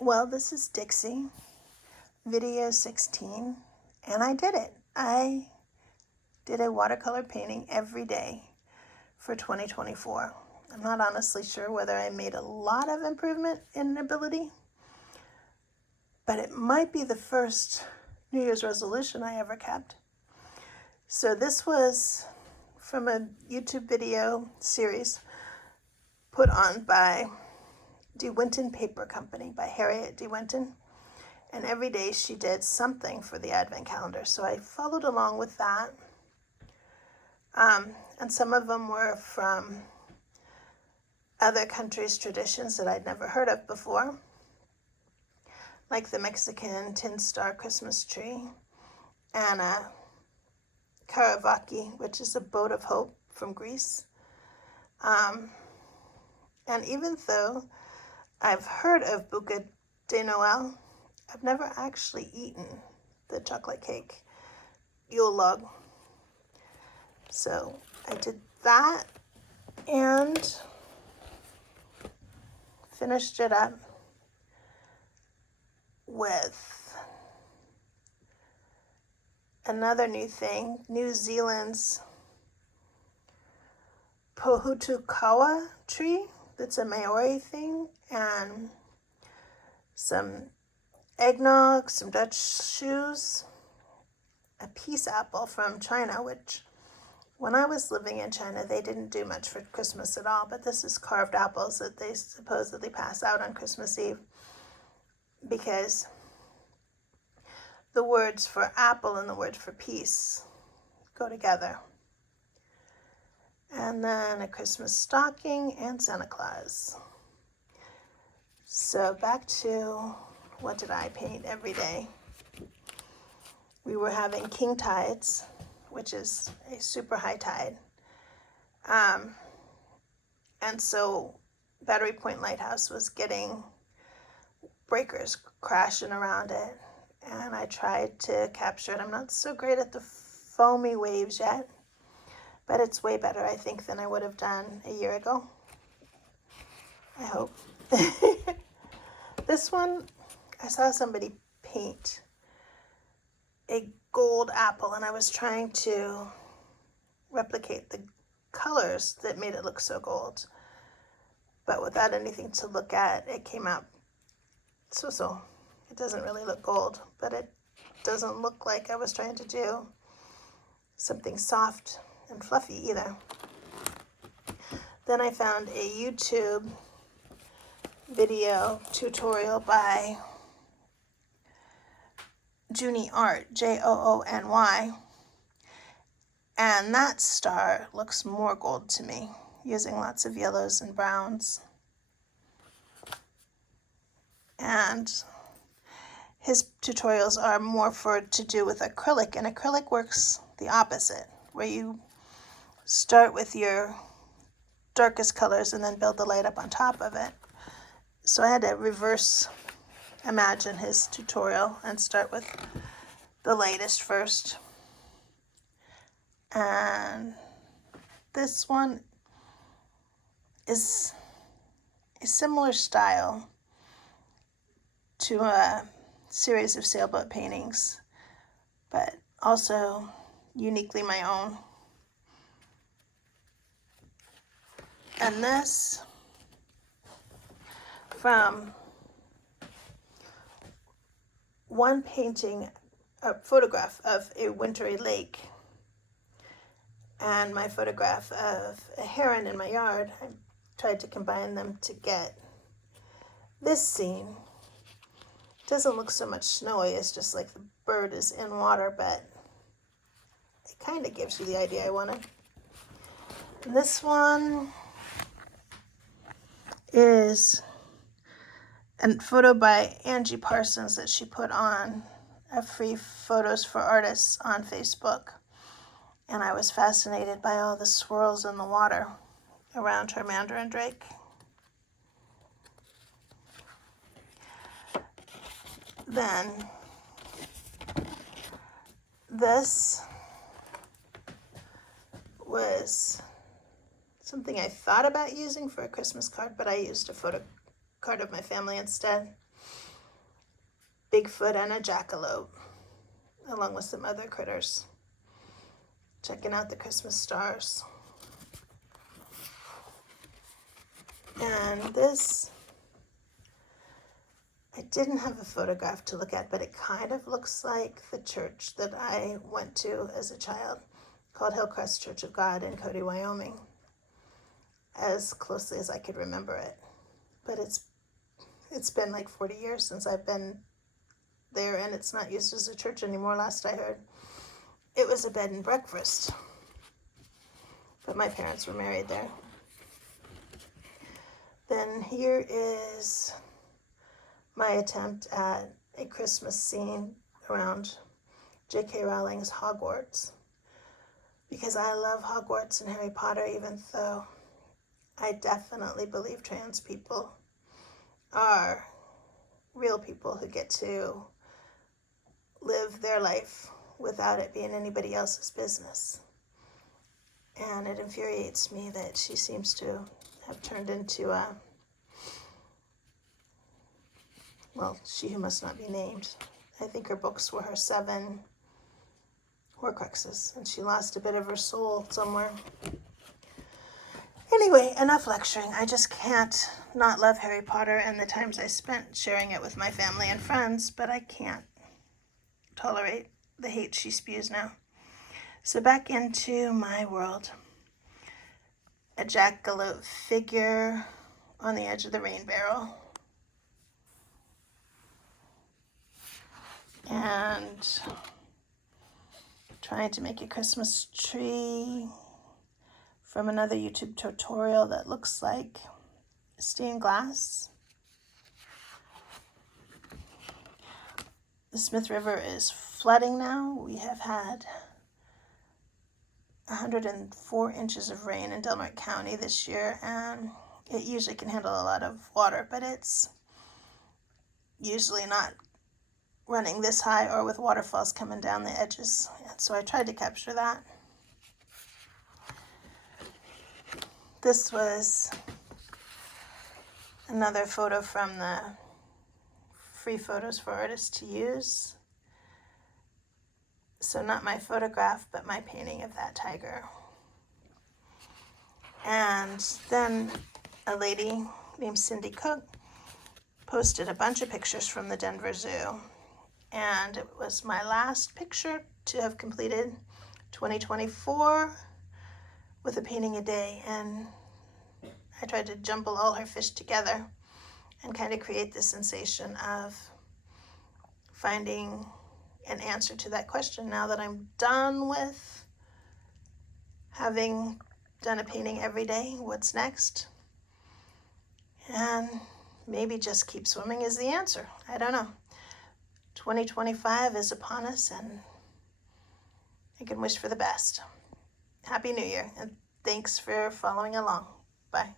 Well, this is Dixie, video 16, and I did it. I did a watercolor painting every day for 2024. I'm not honestly sure whether I made a lot of improvement in ability, but it might be the first New Year's resolution I ever kept. So this was from a YouTube video series put on by De Winton Paper Company by Harriet De Winton. And every day she did something for the Advent calendar. So I followed along with that. And some of them were from other countries' traditions that I'd never heard of before, like the Mexican tin star Christmas tree and a Karavaki, which is a boat of hope from Greece. And even though I've heard of Bouquet de Noël, I've never actually eaten the chocolate cake Yule log. So I did that and finished it up with another new thing, New Zealand's Pohutukawa tree. That's a Maori thing, and some eggnog, some Dutch shoes, a peace apple from China, which when I was living in China, they didn't do much for Christmas at all, but this is carved apples that they supposedly pass out on Christmas Eve because the words for apple and the word for peace go together. And then a Christmas stocking and Santa Claus. So back to what did I paint every day? We were having king tides, which is a super high tide. And so Battery Point Lighthouse was getting breakers crashing around it. And I tried to capture it. I'm not so great at the foamy waves yet, but it's way better, I think, than I would have done a year ago. I hope. This one, I saw somebody paint a gold apple, and I was trying to replicate the colors that made it look so gold. But without anything to look at, it came out so. It doesn't really look gold, but it doesn't look like I was trying to do something soft and fluffy either. Then I found a YouTube video tutorial by Joony Art, Joony, and that star looks more gold to me, using lots of yellows and browns. And his tutorials are more to do with acrylic, and acrylic works the opposite, where you start with your darkest colors and then build the light up on top of it. So I had to reverse imagine his tutorial and start with the lightest first. And this one is a similar style to a series of sailboat paintings, but also uniquely my own. And this from one painting, a photograph of a wintry lake, and my photograph of a heron in my yard. I tried to combine them to get this scene. It doesn't look so much snowy, it's just like the bird is in water, but it kind of gives you the idea I wanted. And this one is a photo by Angie Parsons that she put on a free photos for artists on Facebook. And I was fascinated by all the swirls in the water around her mandarin drake. Then this was something I thought about using for a Christmas card, but I used a photo card of my family instead. Bigfoot and a jackalope, along with some other critters. Checking out the Christmas stars. And this, I didn't have a photograph to look at, but it kind of looks like the church that I went to as a child, called Hillcrest Church of God in Cody, Wyoming, as closely as I could remember it. But it's been like 40 years since I've been there, and it's not used as a church anymore, last I heard. It was a bed and breakfast, but my parents were married there. Then here is my attempt at a Christmas scene around J.K. Rowling's Hogwarts, because I love Hogwarts and Harry Potter, even though I definitely believe trans people are real people who get to live their life without it being anybody else's business. And it infuriates me that she seems to have turned into a, well, she who must not be named. I think her books were her 7 Horcruxes, and she lost a bit of her soul somewhere. Anyway, enough lecturing. I just can't not love Harry Potter and the times I spent sharing it with my family and friends, but I can't tolerate the hate she spews now. So back into my world. A jackalope figure on the edge of the rain barrel. And trying to make a Christmas tree from another YouTube tutorial that looks like stained glass. The Smith River is flooding now. We have had 104 inches of rain in Delmark County this year, and it usually can handle a lot of water, but it's usually not running this high or with waterfalls coming down the edges. And so I tried to capture that. This was another photo from the free photos for artists to use. So not my photograph, but my painting of that tiger. And then a lady named Cindy Cook posted a bunch of pictures from the Denver Zoo. And it was my last picture to have completed 2024 with a painting a day. And I tried to jumble all her fish together and kind of create the sensation of finding an answer to that question now that I'm done with having done a painting every day. What's next? And maybe just keep swimming is the answer. I don't know. 2025 is upon us, and I can wish for the best. Happy New Year, and thanks for following along. Bye.